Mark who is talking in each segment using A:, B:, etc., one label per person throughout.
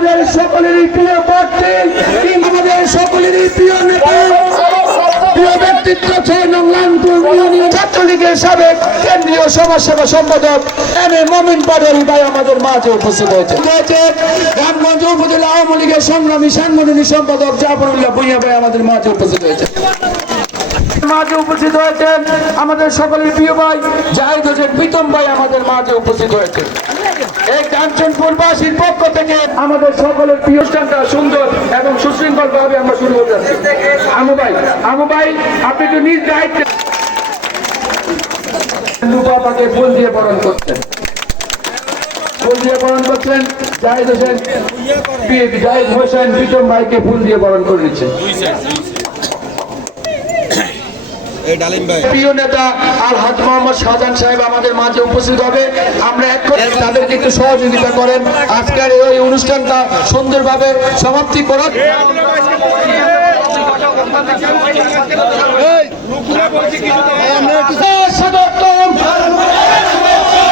A: আমাদের সকলেরই প্রিয় প্রার্থী, আমাদের সকলেরই প্রিয় নেতা, প্রিয় ব্যক্তিত্ব ছয় ছাত্রলীগের সাবেক কেন্দ্রীয় ভাই আমাদের উপস্থিত হয়েছে। ভাই আমাদের উপস্থিত হয়েছে। উপস্থিত হয়েছেন আমাদের সকলের প্রিয় ভাই জাহিদ হোসেন প্রীতম ভাই আমাদের মাঝে উপস্থিত হয়েছে। এই কাঞ্চনপুরবাসীর পক্ষ থেকে আমাদের সকলের প্রিয় অনুষ্ঠানটা সুন্দর এবং সুশৃঙ্খল ভাবে আমরা শুরু করতে যাচ্ছি। আমু ভাই আমু ভাই, আপনি একটু নিজ দায়িত্বে বাবাকে ফুল দিয়ে বরণ করছেন। ফুল দিয়ে বরণ করছেন জাহিদ হোসেন জাহিদ হোসেন, প্রীতম ভাইকে ফুল দিয়ে বরণ করে নিচ্ছে
B: ডালিম ভাই।
A: প্রিয় নেতা আল হাজ মোহাম্মদ শাহজাহান সাহেব আমাদের মাঝে উপস্থিত হবে। আমরা এক করে তাদেরকে একটু সহযোগিতা করেন। আজকের এই অনুষ্ঠানটা সুন্দরভাবে সমাপ্তি করার স্বাগতম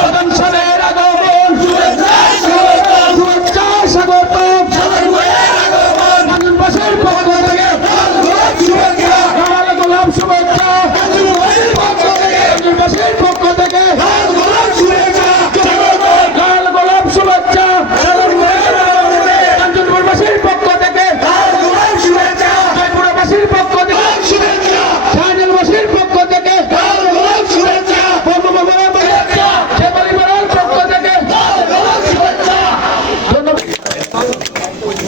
A: প্রধান সাহেবের আগমন শুভেচ্ছা স্বাগতম বাসের পক্ষ থেকে লাল গোলাপ শুভেচ্ছা বাসের পক্ষ থেকে লাল গোলাপ শুভেচ্ছা কাঞ্চনপুরবাসীর পক্ষ থেকে জয়পুরবাসীর পক্ষ থেকে শাহজাহানবাসীর পক্ষ থেকে শেফালিপাড়ার পক্ষ থেকে ধন্যবাদ থেকে জবাব করুন